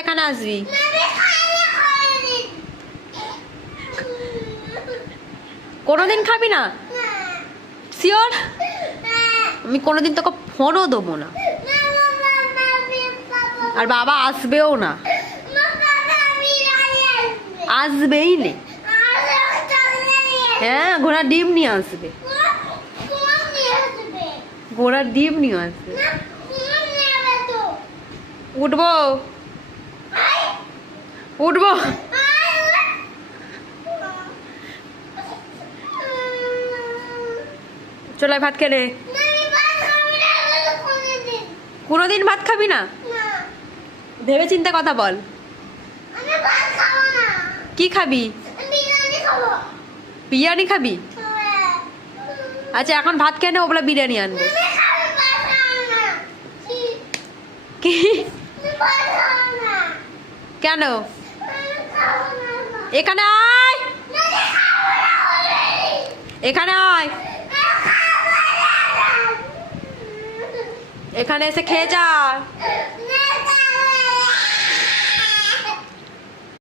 এখানে আসবি। কোনোদিন খাবি না? শিওর? আমি কোনোদিন তোকে ফোনও দেবো না, আর বাবা আসবেও না, আসবেই নে। হ্যাঁ, ঘোড়ার ডিম নিয়ে আসবে, ঘোড়ার ডিম নিয়ে আসবে। উঠবো উঠবো। চলে ভাত খেলে। কোনোদিন ভাত খাবি না? ভেবে চিন্তা কথা বল। কি খাবি? বিরিয়ানি খাবি? আচ্ছা এখন ভাত খেয়ে নে, ওগুলো বিরিয়ানি আনবো। কি? কেন? এখানে আয়, এখানে আয়, এখানে এসে খেয়ে যা।